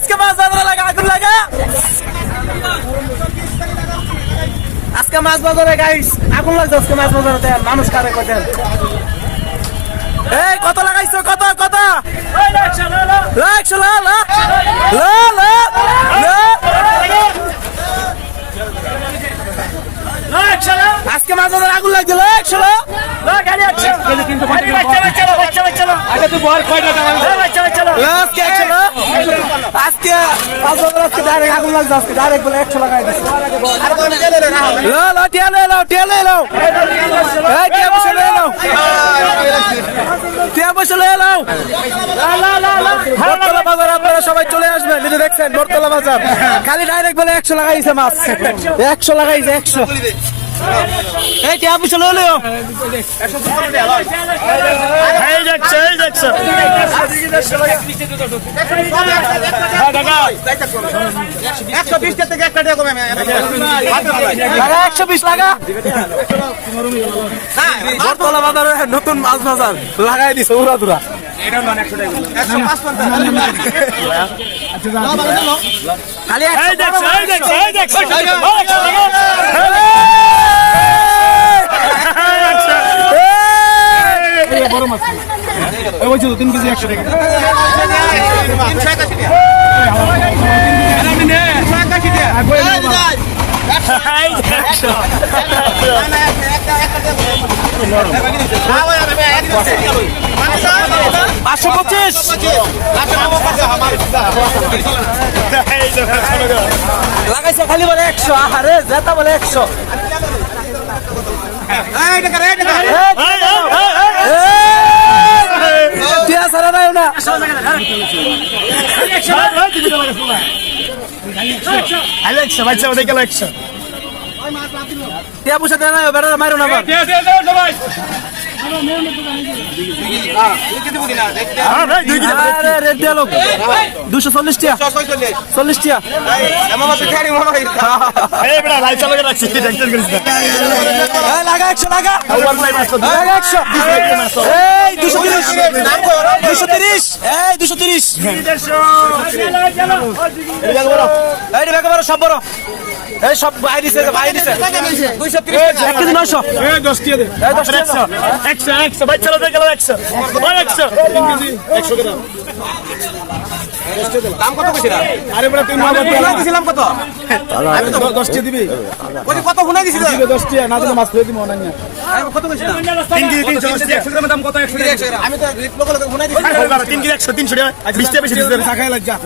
আজকে মাছ বাজারে লাগা আগুন লাগা আজকে মাছ বাজারে গাইস আগুন লাগছে আজকে মাছ বাজারে মানুষ কারে কতেন এই কত লাগাইছো কত কত আজকে মাছ বাজারে আগুন লাগছে একশো লা আগে তুই বল কয়টা আজকে একশো আজকে আজকে ডাইরেক্ট আগুন লাগছে, আজকে ডাইরেক্ট বলে একশো লাগাই দিচ্ছে লা লা, টিয়া লে লাও টিয়া লে লাও এই, টিয়া বসে লে লাও টিয়া বসে লে লাও বটতলা বাজার আপনারা সবাই চলে আসবেন, এই যে দেখছেন, বটতলা বাজার। খালি ডাইরেক্ট বলে একশো লাগাইছে মাছ। একশো লাগাইছে একশো। এই, টিয়া বসে লে লিও এই দেখছ এই দেখছ লাগা একশো বিশ লাগা নতুন মাছ বাজার লাগাই দিছে উড়া দুরা খালি এই একশো এই পাঁচশো পঁচিশ। লাগাইছে খালি বলে একশো আহারে জেতা বলে একশো। একশো বাচ্চা ওদের গেল একশো টিয়া পয়সা দেয় না বেড়া মারো না দুশো চল্লিশ টিয়া চল্লিশ টিয়া লাগা একশো লাগা লাগা একশো দুশো তিরিশ। তিরিশ? এই দুশো তিরিশ। সব বড়। এই সব ভাই দিছে ভাই দিছে। এক কেজি নয়শো। এই দশ টাকা একশো একশো। একশো বাচ্চা ওদের গেল একশো। ওই একশো। আরে বড় তুই মাল দিছিলাম কত? আমি তো 10 টি দিবি। ওই কত শুনে দিছিল? দিবে 10 টি না দিলে মাছ ফেলে দিমু না কত কইছিলাম তিন কেজি তিনশো একশো গ্রামের দাম কত? একশো আমি তো রিট লোক শুনে দিছি তিন কেজি একশো তিনশো। টাকা বেশি লাগ যা